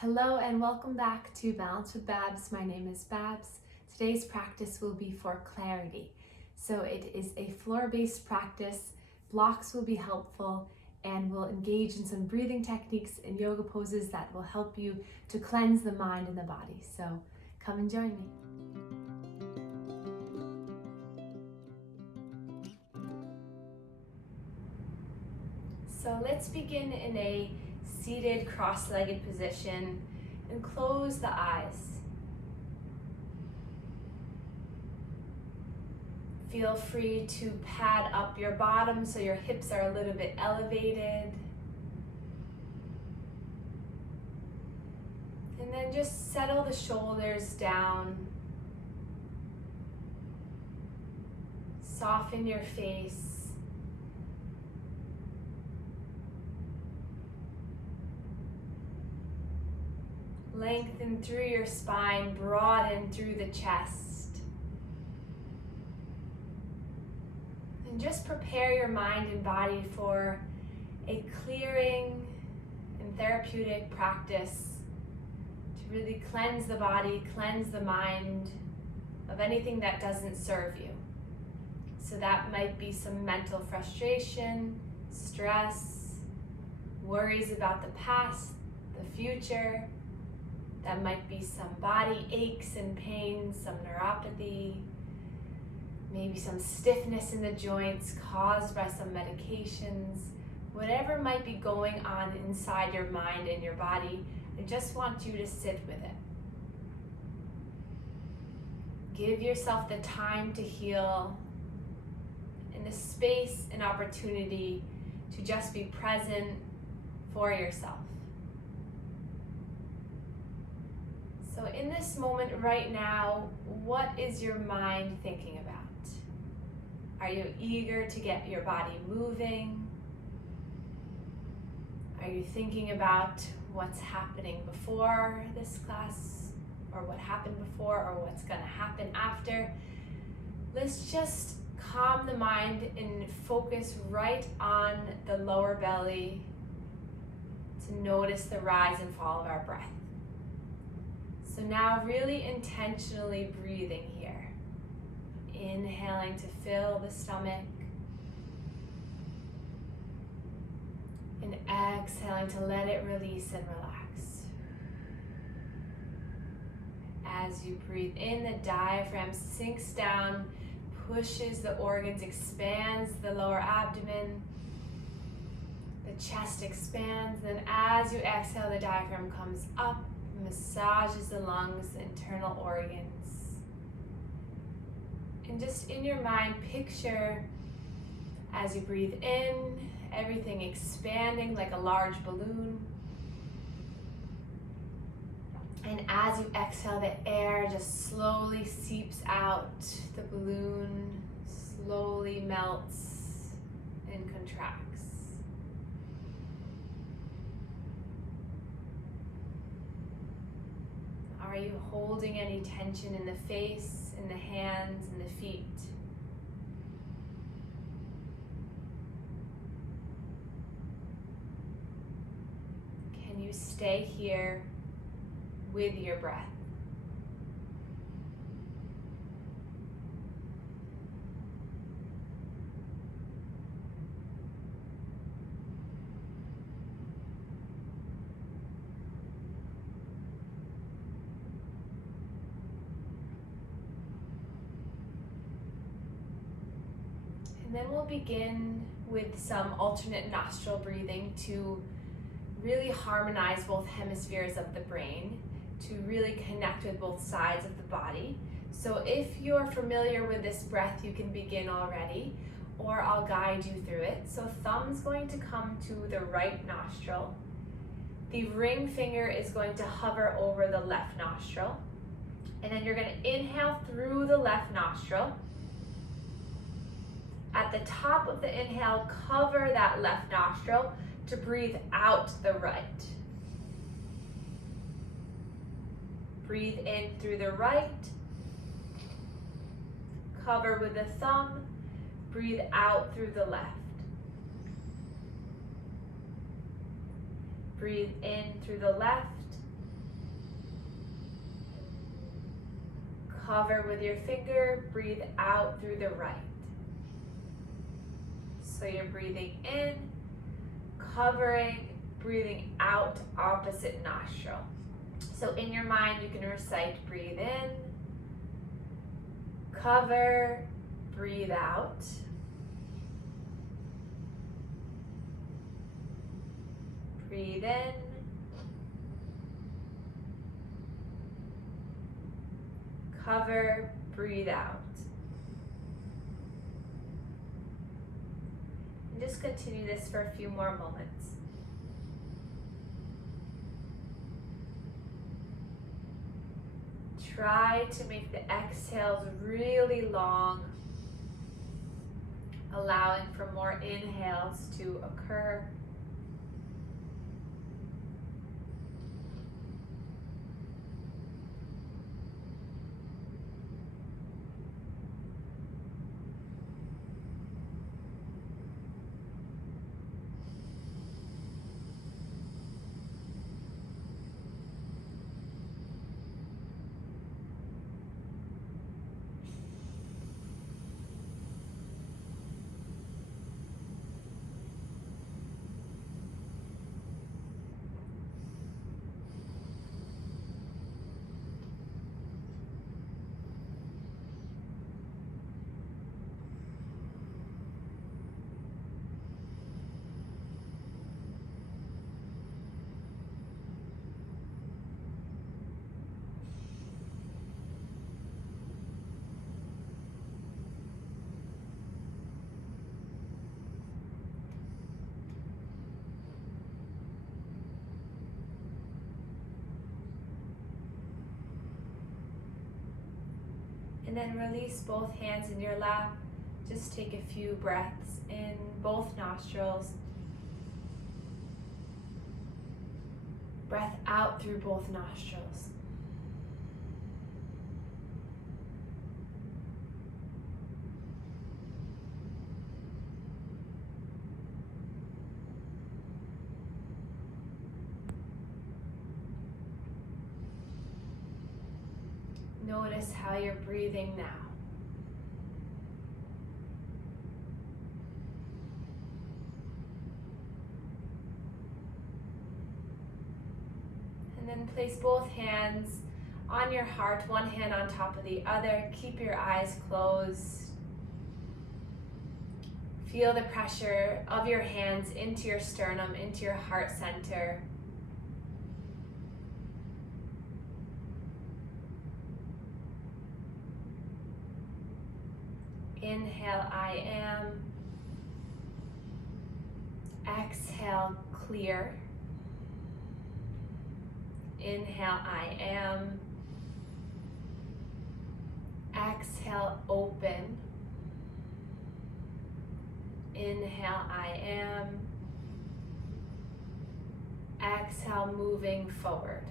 Hello and welcome back to Balance with Babs. My name is Babs. Today's practice will be for clarity. So it is a floor-based practice. Blocks will be helpful and we'll engage in some breathing techniques and yoga poses that will help you to cleanse the mind and the body. So come and join me. So let's begin in a seated cross-legged position and close the eyes. Feel free to pad up your bottom so your hips are a little bit elevated. And then just settle the shoulders down. Soften your face. Lengthen through your spine, broaden through the chest. And just prepare your mind and body for a clearing and therapeutic practice to really cleanse the body, cleanse the mind of anything that doesn't serve you. So that might be some mental frustration, stress, worries about the past, the future. That might be some body aches and pains, some neuropathy, maybe some stiffness in the joints caused by some medications. Whatever might be going on inside your mind and your body, I just want you to sit with it. Give yourself the time to heal and the space and opportunity to just be present for yourself. So in this moment right now, what is your mind thinking about? Are you eager to get your body moving? Are you thinking about what's happening before this class, or what happened before, or what's going to happen after? Let's just calm the mind and focus right on the lower belly to notice the rise and fall of our breath. So now really intentionally breathing here. Inhaling to fill the stomach. And exhaling to let it release and relax. As you breathe in, the diaphragm sinks down, pushes the organs, expands the lower abdomen. The chest expands. Then as you exhale, the diaphragm comes up, massages the lungs, the internal organs. And just in your mind, picture as you breathe in, everything expanding like a large balloon. And as you exhale, the air just slowly seeps out. The balloon slowly melts and contracts. Are you holding any tension in the face, in the hands, in the feet? Can you stay here with your breath? And then we'll begin with some alternate nostril breathing to really harmonize both hemispheres of the brain, to really connect with both sides of the body. So if you're familiar with this breath, you can begin already, or I'll guide you through it. So thumb's going to come to the right nostril. The ring finger is going to hover over the left nostril. And then you're going to inhale through the left nostril. At the top of the inhale, cover that left nostril to breathe out the right. Breathe in through the right. Cover with the thumb. Breathe out through the left. Breathe in through the left. Cover with your finger, breathe out through the right. So you're breathing in, covering, breathing out opposite nostril. So in your mind you can recite, breathe in, cover, breathe out. Breathe in, cover, breathe out. And just continue this for a few more moments. Try to make the exhales really long, allowing for more inhales to occur. And then release both hands in your lap. Just take a few breaths in both nostrils. Breath out through both nostrils. Notice how you're breathing now. And then place both hands on your heart, one hand on top of the other. Keep your eyes closed. Feel the pressure of your hands into your sternum, into your heart center. Inhale, I am. Exhale, clear. Inhale, I am. Exhale, open. Inhale, I am. Exhale, moving forward.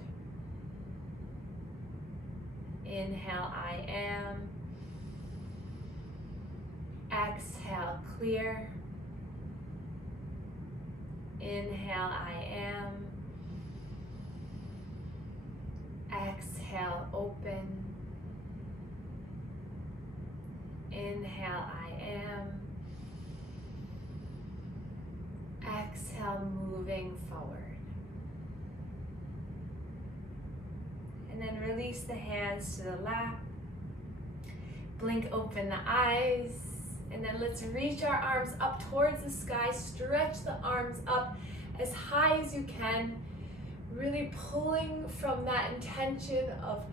Inhale, I am. Exhale, clear. Inhale, I am. Exhale, open. Inhale, I am. Exhale, moving forward. And then release the hands to the lap. Blink open the eyes. And then let's reach our arms up towards the sky. Stretch the arms up as high as you can. Really pulling from that intention of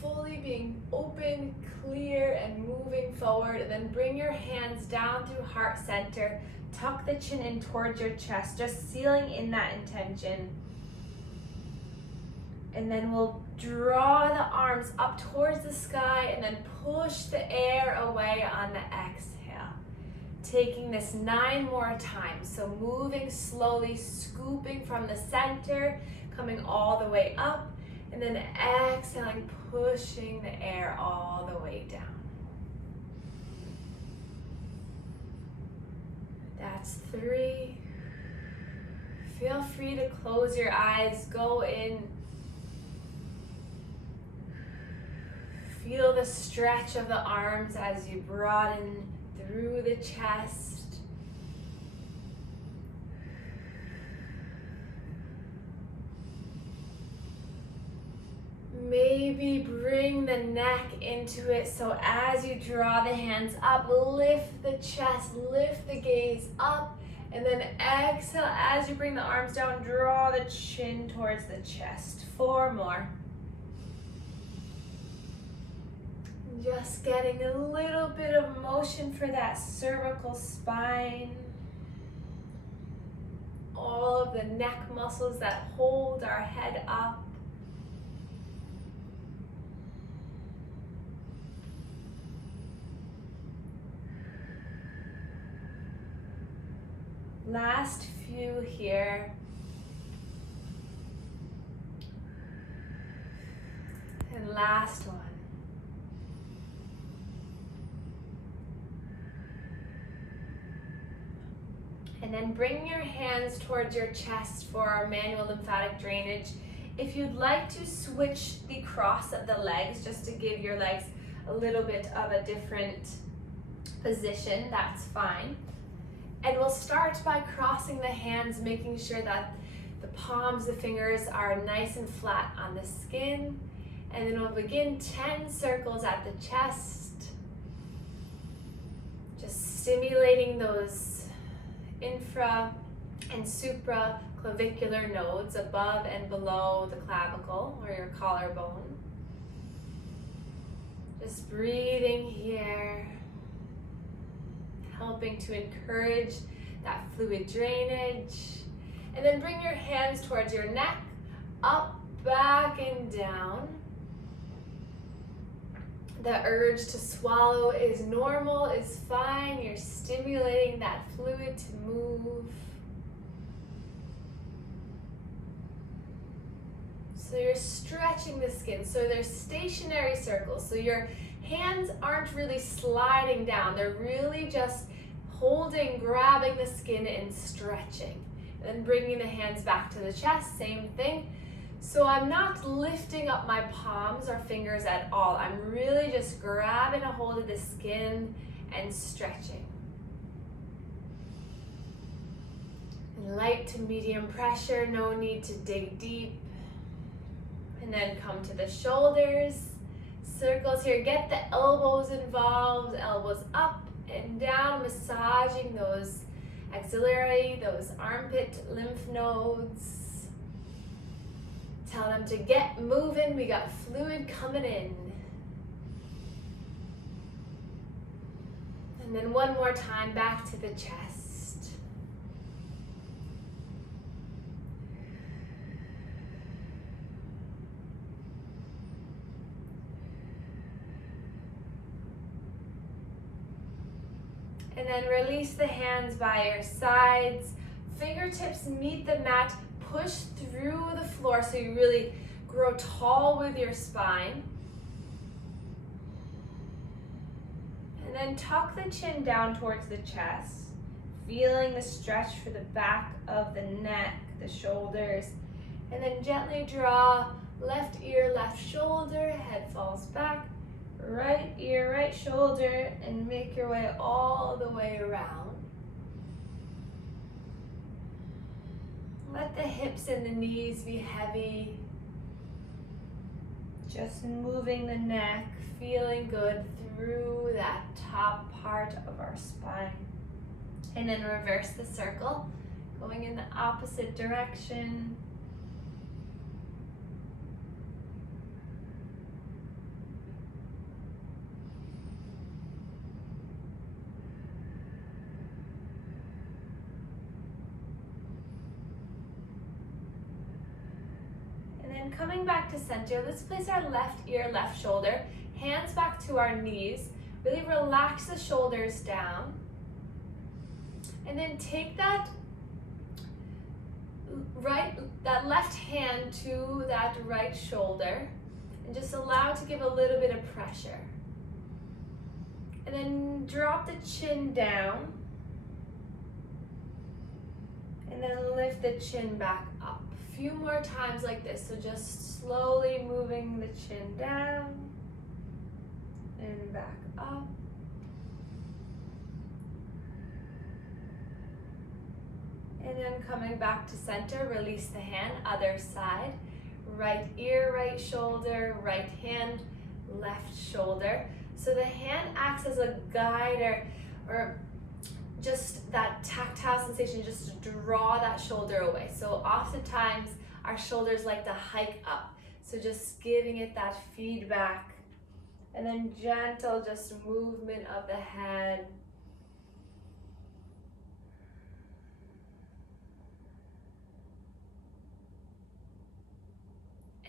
fully being open, clear, and moving forward. And then bring your hands down through heart center. Tuck the chin in towards your chest, just sealing in that intention. And then we'll draw the arms up towards the sky and then push the air away on the exhale. Taking this 9 more times. So moving slowly, scooping from the center, coming all the way up, and then exhaling, pushing the air all the way down. That's 3. Feel free to close your eyes, go in. Feel the stretch of the arms as you broaden through the chest. Maybe bring the neck into it, so as you draw the hands up, lift the chest, lift the gaze up, and then exhale as you bring the arms down, draw the chin towards the chest. 4 more. Just getting a little bit of motion for that cervical spine. All of the neck muscles that hold our head up. Last few here. And last one. And then bring your hands towards your chest for our manual lymphatic drainage. If you'd like to switch the cross of the legs, just to give your legs a little bit of a different position, that's fine. And we'll start by crossing the hands, making sure that the palms, the fingers are nice and flat on the skin. And then we'll begin 10 circles at the chest. Just stimulating those infra and supraclavicular nodes above and below the clavicle or your collarbone. Just breathing here, helping to encourage that fluid drainage. And then bring your hands towards your neck, up, back, and down. The urge to swallow is normal, is fine. You're stimulating that fluid to move. So you're stretching the skin. So they're stationary circles. So your hands aren't really sliding down. They're really just holding, grabbing the skin and stretching. And then bringing the hands back to the chest, same thing. So I'm not lifting up my palms or fingers at all. I'm really just grabbing a hold of the skin and stretching. Light to medium pressure, no need to dig deep. And then come to the shoulders. Circles here, get the elbows involved, elbows up and down, massaging those axillary, those armpit lymph nodes. Tell them to get moving, we got fluid coming in. And then one more time, back to the chest. And then release the hands by your sides. Fingertips meet the mat. Push through the floor so you really grow tall with your spine. And then tuck the chin down towards the chest, feeling the stretch for the back of the neck, the shoulders. And then gently draw left ear, left shoulder, head falls back, right ear, right shoulder, and make your way all the way around. Let the hips and the knees be heavy. Just moving the neck, feeling good through that top part of our spine. And then reverse the circle, going in the opposite direction. Coming back to center, let's place our left ear, left shoulder, hands back to our knees. Really relax the shoulders down. And then take that left hand to that right shoulder and just allow it to give a little bit of pressure. And then drop the chin down. And then lift the chin back up. Few more times like this, so just slowly moving the chin down and back up. And then coming back to center, release the hand, other side. Right ear, right shoulder, right hand, left shoulder. So the hand acts as a guide or just that tactile sensation, just to draw that shoulder away. So oftentimes our shoulders like to hike up. So just giving it that feedback. And then gentle just movement of the head.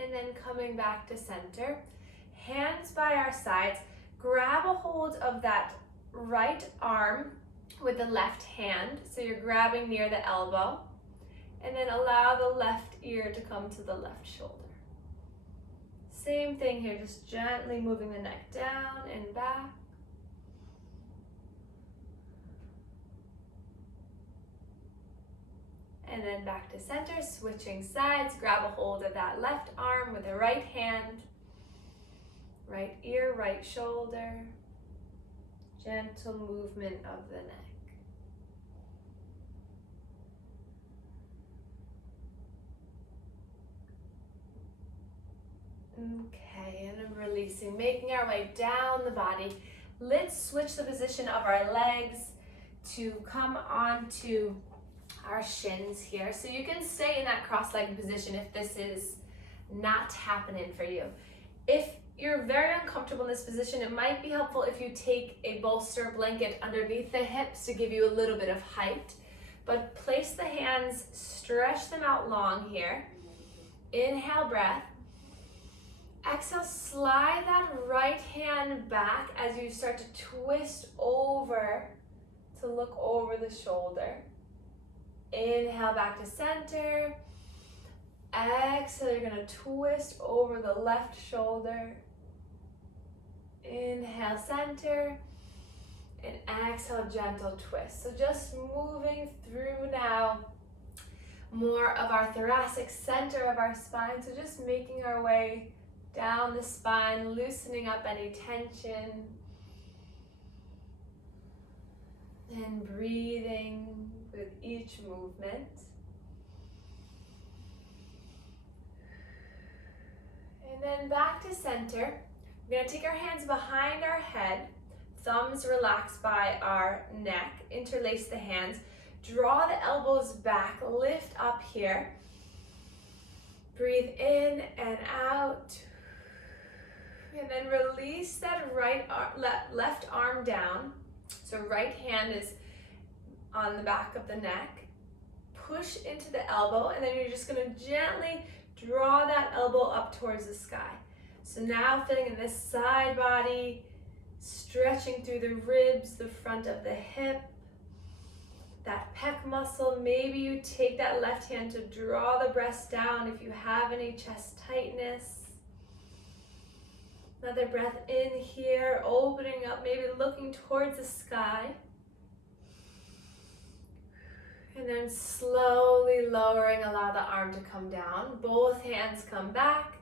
And then coming back to center, hands by our sides, grab a hold of that right arm with the left hand, so you're grabbing near the elbow, and then allow the left ear to come to the left shoulder. Same thing here, just gently moving the neck down and back. And then back to center, switching sides, grab a hold of that left arm with the right hand, right ear, right shoulder, gentle movement of the neck. Okay, and I'm releasing, making our way down the body. Let's switch the position of our legs to come onto our shins here. So you can stay in that cross-legged position if this is not happening for you. If you're very uncomfortable in this position, it might be helpful if you take a bolster blanket underneath the hips to give you a little bit of height. But place the hands, stretch them out long here. Inhale, breath. Exhale, slide that right hand back as you start to twist over to look over the shoulder. Inhale, back to center. Exhale, you're gonna twist over the left shoulder. Inhale, center. And exhale, gentle twist. So just moving through now more of our thoracic center of our spine. So just making our way down the spine, loosening up any tension. And breathing with each movement. And then back to center. We're going to take our hands behind our head, thumbs relax by our neck, interlace the hands, draw the elbows back, lift up here. Breathe in and out. And then release that left arm down. So right hand is on the back of the neck. Push into the elbow, and then you're just going to gently draw that elbow up towards the sky. So now feeling in this side body, stretching through the ribs, the front of the hip, that pec muscle. Maybe you take that left hand to draw the breast down if you have any chest tightness. Another breath in here, opening up, maybe looking towards the sky. And then slowly lowering, allow the arm to come down. Both hands come back.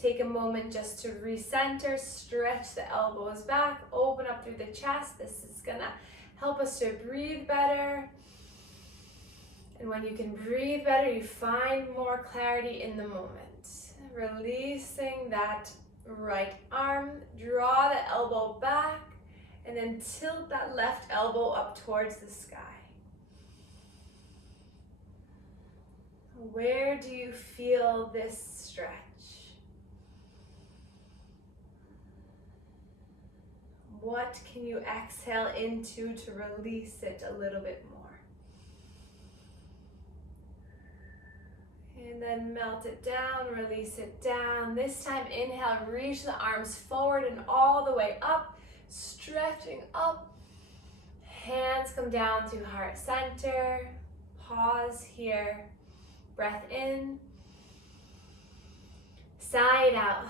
Take a moment just to recenter, stretch the elbows back, open up through the chest. This is gonna help us to breathe better. And when you can breathe better, you find more clarity in the moment. Releasing that right arm, draw the elbow back, and then tilt that left elbow up towards the sky. Where do you feel this stretch? What can you exhale into to release it a little bit more? And then melt it down, release it down. This time, inhale, reach the arms forward and all the way up, stretching up. Hands come down to heart center. Pause here. Breath in. Side out.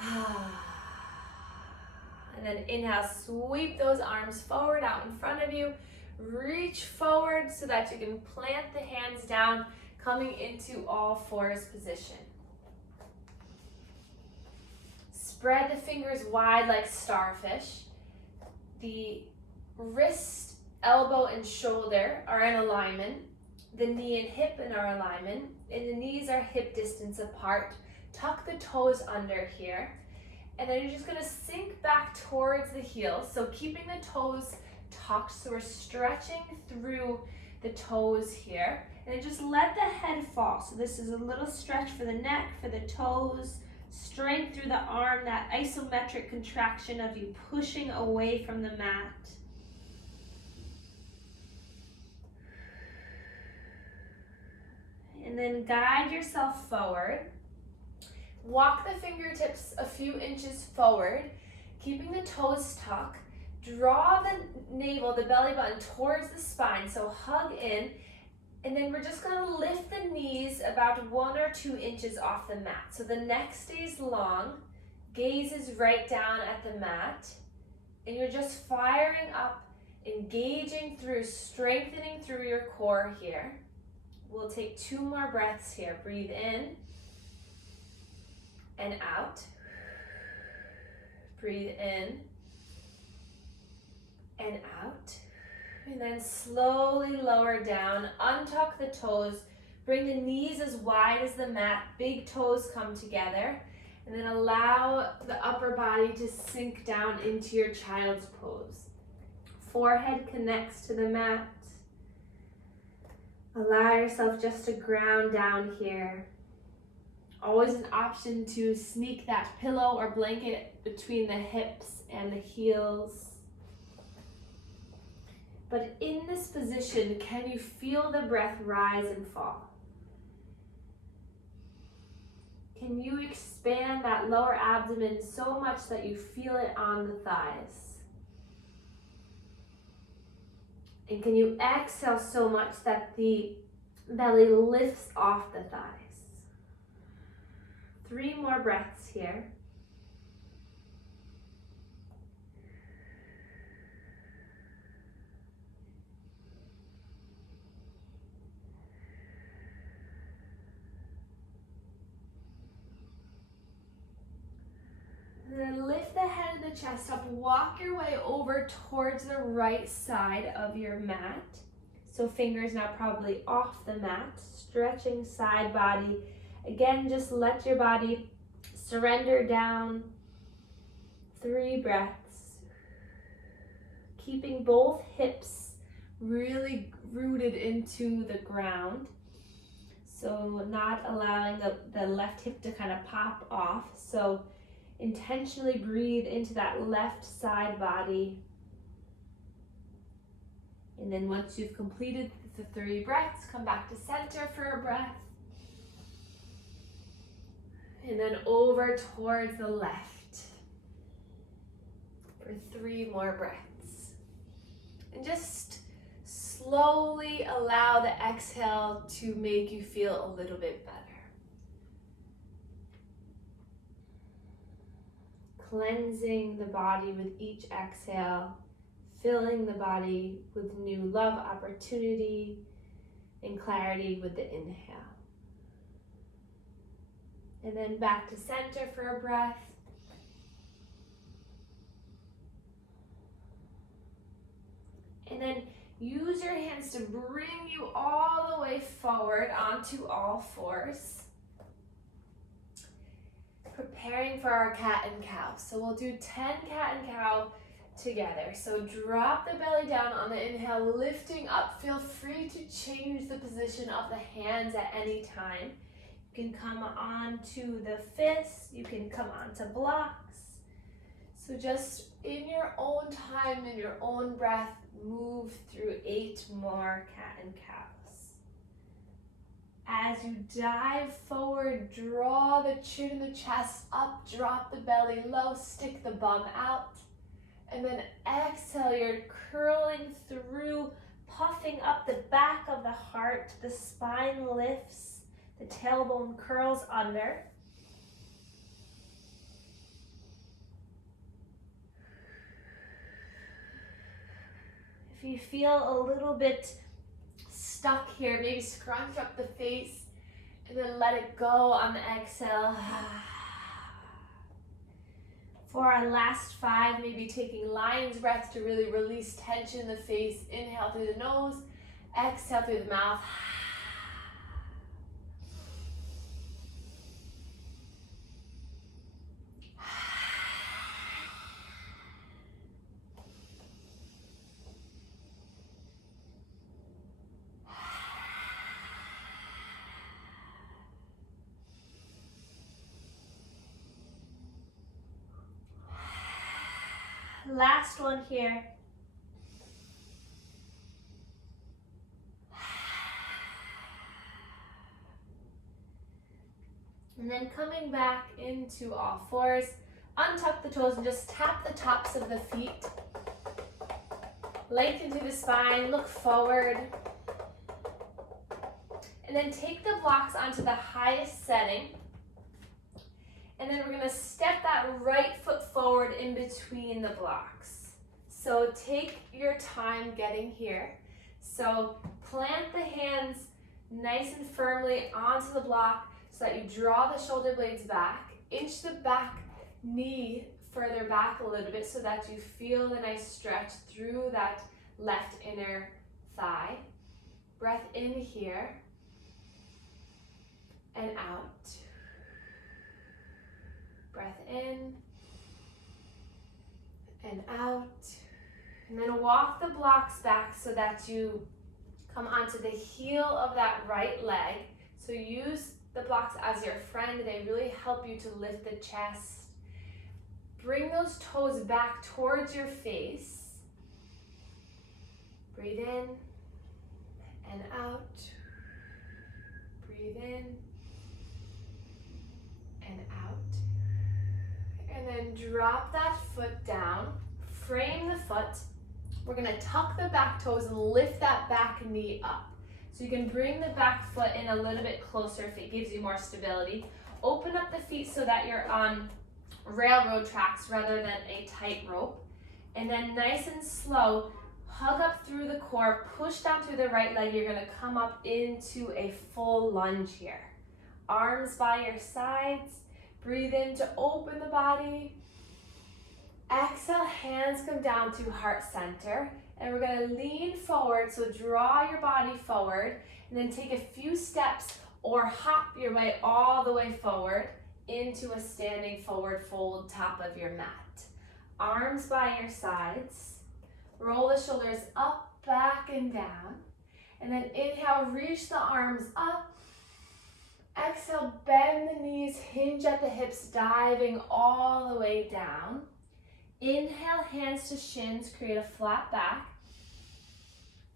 And then inhale, sweep those arms forward out in front of you. Reach forward so that you can plant the hands down, coming into all fours position. Spread the fingers wide like starfish. The wrist, elbow, and shoulder are in alignment. The knee and hip in our alignment, and the knees are hip distance apart. Tuck the toes under here, and then you're just gonna sink back towards the heels. So keeping the toes tucked, so we're stretching through the toes here, and then just let the head fall. So this is a little stretch for the neck, for the toes, strength through the arm, that isometric contraction of you pushing away from the mat. And then guide yourself forward. Walk the fingertips a few inches forward, keeping the toes tucked. Draw the navel, the belly button towards the spine, so hug in. And then we're just gonna lift the knees about 1 or 2 inches off the mat. So the neck stays long, gaze is right down at the mat, and you're just firing up, engaging through, strengthening through your core here. We'll take 2 more breaths here. Breathe in and out. Breathe in and out. And then slowly lower down, untuck the toes, bring the knees as wide as the mat, big toes come together, and then allow the upper body to sink down into your child's pose. Forehead connects to the mat. Allow yourself just to ground down here. Always an option to sneak that pillow or blanket between the hips and the heels. But in this position, can you feel the breath rise and fall? Can you expand that lower abdomen so much that you feel it on the thighs? And can you exhale so much that the belly lifts off the thighs? 3 more breaths here. Then lift the head and the chest up, walk your way over towards the right side of your mat. So fingers now probably off the mat, stretching side body. Again, just let your body surrender down. 3 breaths. Keeping both hips really rooted into the ground. So not allowing the left hip to kind of pop off. So intentionally breathe into that left side body. And then once you've completed the 3 breaths, come back to center for a breath. And then over towards the left for 3 more breaths. And just slowly allow the exhale to make you feel a little bit better. Cleansing the body with each exhale, filling the body with new love, opportunity, and clarity with the inhale. And then back to center for a breath. And then use your hands to bring you all the way forward onto all fours. Preparing for our cat and cow. So we'll do 10 cat and cow together. So drop the belly down on the inhale, lifting up. Feel free to change the position of the hands at any time. You can come onto the fists, you can come onto blocks. So just in your own time, in your own breath, move through 8 more cat and cows. As you dive forward, draw the chin and the chest up, drop the belly low, stick the bum out. And then exhale, you're curling through, puffing up the back of the heart, the spine lifts, the tailbone curls under. If you feel a little bit stuck here, maybe scrunch up the face and then let it go on the exhale. For our last 5, maybe taking lion's breath to really release tension in the face. Inhale through the nose, exhale through the mouth. Last one here. And then coming back into all fours, untuck the toes and just tap the tops of the feet. Lengthen through the spine, look forward. And then take the blocks onto the highest setting. And then we're going to step that right foot forward in between the blocks. So take your time getting here. So plant the hands nice and firmly onto the block so that you draw the shoulder blades back. Inch the back knee further back a little bit so that you feel the nice stretch through that left inner thigh. Breath in here and out. Breath in and out. And then walk the blocks back so that you come onto the heel of that right leg. So use the blocks as your friend. They really help you to lift the chest. Bring those toes back towards your face. Breathe in and out. Breathe in and out. And then drop that foot down. Frame the foot. We're going to tuck the back toes and lift that back knee up. So you can bring the back foot in a little bit closer if it gives you more stability. Open up the feet so that you're on railroad tracks rather than a tightrope. And then nice and slow, hug up through the core, push down through the right leg. You're going to come up into a full lunge here. Arms by your sides. Breathe in to open the body. Exhale, hands come down to heart center. And we're going to lean forward, so draw your body forward. And then take a few steps or hop your way all the way forward into a standing forward fold, top of your mat. Arms by your sides. Roll the shoulders up, back, and down. And then inhale, reach the arms up. Exhale, bend the knees, hinge at the hips, diving all the way down. Inhale, hands to shins, create a flat back.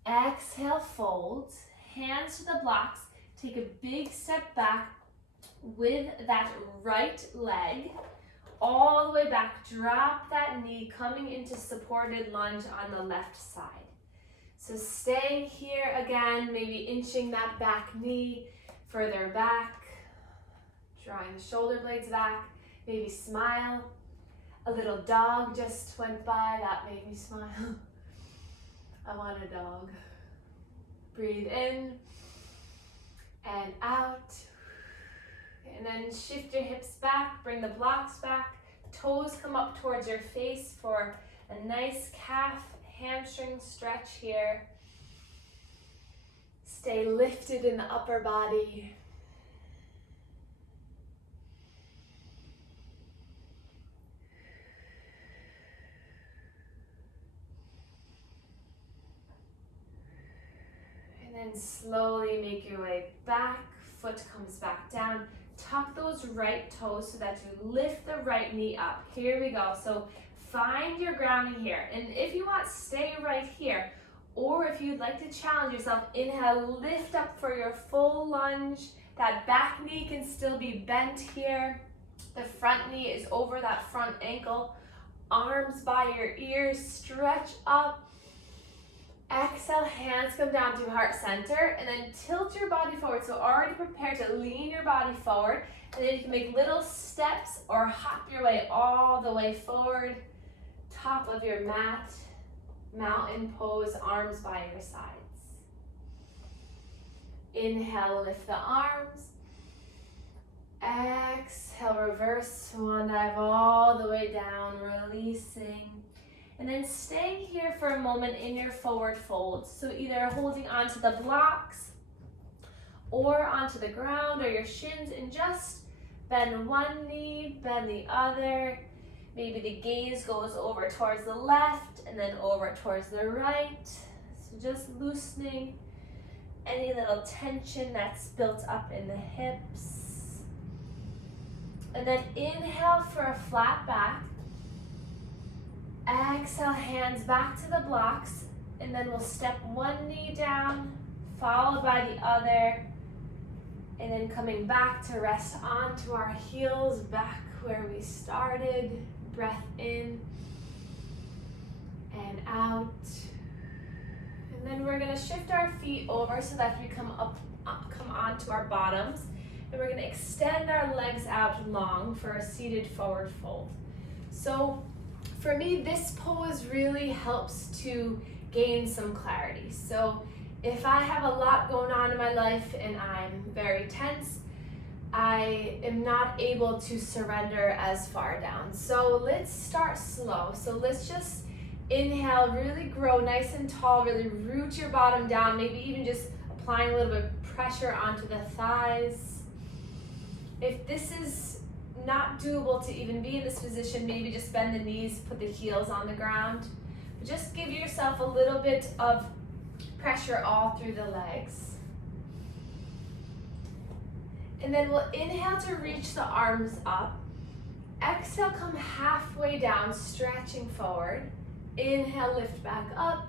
Exhale, fold. Hands to the blocks. Take a big step back with that right leg. All the way back. Drop that knee, coming into supported lunge on the left side. So staying here again, maybe inching that back knee further back. Drawing the shoulder blades back. Maybe smile. A little dog just went by, that made me smile. I want a dog. Breathe in and out. And then shift your hips back, bring the blocks back. Toes come up towards your face for a nice calf hamstring stretch here. Stay lifted in the upper body. And slowly make your way back, foot comes back down. Tuck those right toes so that you lift the right knee up. Here we go. So find your grounding here. And if you want, stay right here. Or if you'd like to challenge yourself, inhale, lift up for your full lunge. That back knee can still be bent here. The front knee is over that front ankle. Arms by your ears, stretch up. Exhale, hands come down to heart center, and then tilt your body forward. So already prepare to lean your body forward, and then you can make little steps or hop your way all the way forward. Top of your mat, mountain pose, arms by your sides. Inhale, lift the arms. Exhale, reverse swan dive all the way down, releasing. And then staying here for a moment in your forward fold. So either holding onto the blocks or onto the ground or your shins, and just bend one knee, bend the other. Maybe the gaze goes over towards the left and then over towards the right. So just loosening any little tension that's built up in the hips. And then inhale for a flat back. Exhale, hands back to the blocks, and then we'll step one knee down, followed by the other, and then coming back to rest onto our heels, back where we started. Breath in and out. And then we're gonna shift our feet over so that we come onto our bottoms, and we're gonna extend our legs out long for a seated forward fold. So for me, this pose really helps to gain some clarity. So if I have a lot going on in my life and I'm very tense, I am not able to surrender as far down. So let's start slow. So let's just inhale, really grow nice and tall, really root your bottom down, maybe even just applying a little bit of pressure onto the thighs. If this is not doable to even be in this position, maybe just bend the knees, put the heels on the ground. But just give yourself a little bit of pressure all through the legs. And then we'll inhale to reach the arms up. Exhale, come halfway down, stretching forward. Inhale, lift back up.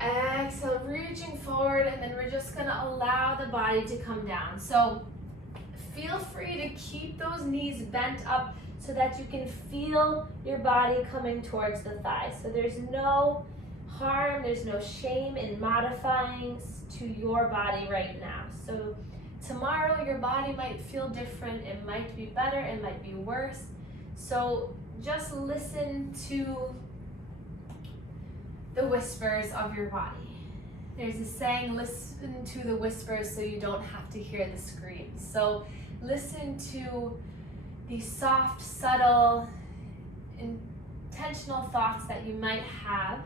Exhale, reaching forward, and then we're just gonna allow the body to come down. So feel free to keep those knees bent up so that you can feel your body coming towards the thighs. So there's no harm, there's no shame in modifying to your body right now. So tomorrow your body might feel different, it might be better, it might be worse. So just listen to the whispers of your body. There's a saying, listen to the whispers so you don't have to hear the screams. So listen to the soft, subtle, intentional thoughts that you might have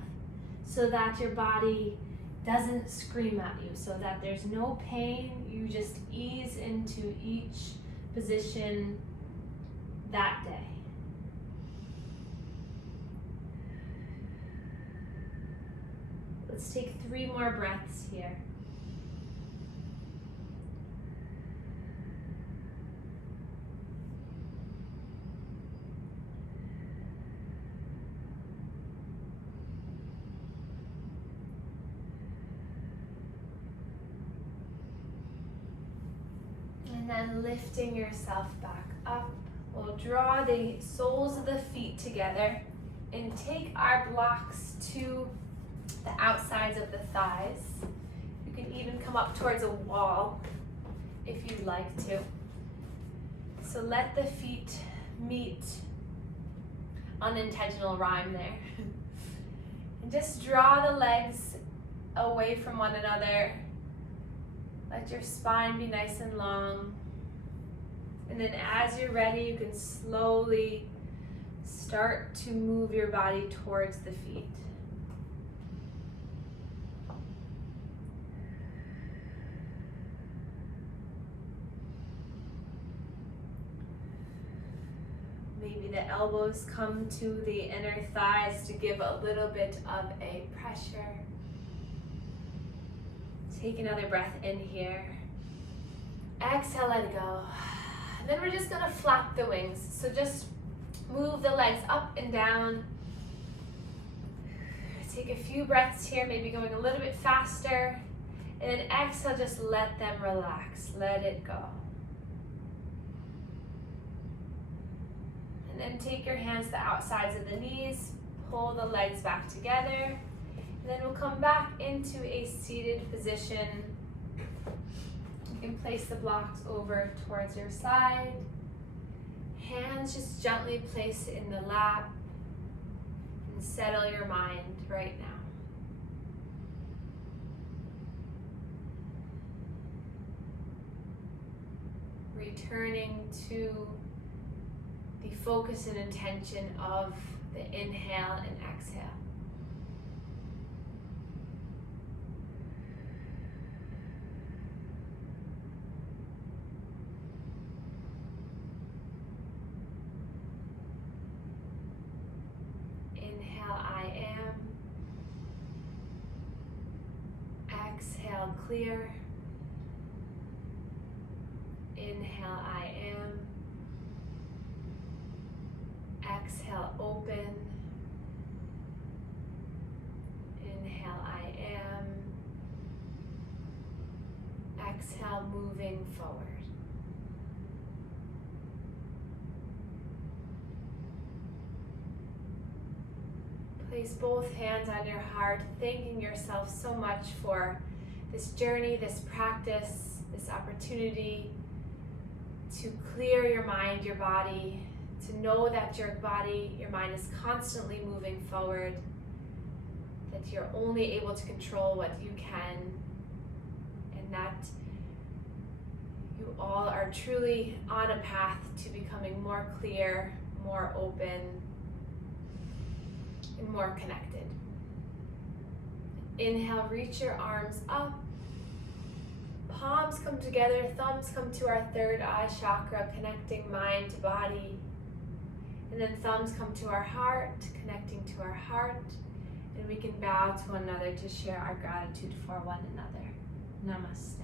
so that your body doesn't scream at you, so that there's no pain. You just ease into each position that day. Let's take 3 more breaths here. And then lifting yourself back up, we'll draw the soles of the feet together and take our blocks to the outsides of the thighs. You can even come up towards a wall if you'd like to. So let the feet meet. Unintentional rhyme there. And just draw the legs away from one another. Let your spine be nice and long. And then as you're ready, you can slowly start to move your body towards the feet. Maybe the elbows come to the inner thighs to give a little bit of a pressure. Take another breath in here. Exhale, let it go. And then we're just gonna flap the wings. So just move the legs up and down. Take a few breaths here, maybe going a little bit faster. And then exhale, just let them relax. Let it go. And then take your hands to the outsides of the knees, pull the legs back together, and then we'll come back into a seated position. You can place the blocks over towards your side. Hands just gently place in the lap and settle your mind right now. returning to the focus and intention of the inhale and exhale. Inhale, I am. Exhale, clear. Inhale, I am. Exhale, open. Inhale, I am. Exhale, moving forward. Place both hands on your heart, thanking yourself so much for this journey, this practice, this opportunity to clear your mind, your body, to know that your body, your mind is constantly moving forward, that you're only able to control what you can, and that you all are truly on a path to becoming more clear, more open, and more connected. Inhale, reach your arms up. Palms come together, thumbs come to our third eye chakra, connecting mind to body. And then thumbs come to our heart, connecting to our heart. And we can bow to one another to share our gratitude for one another. Namaste.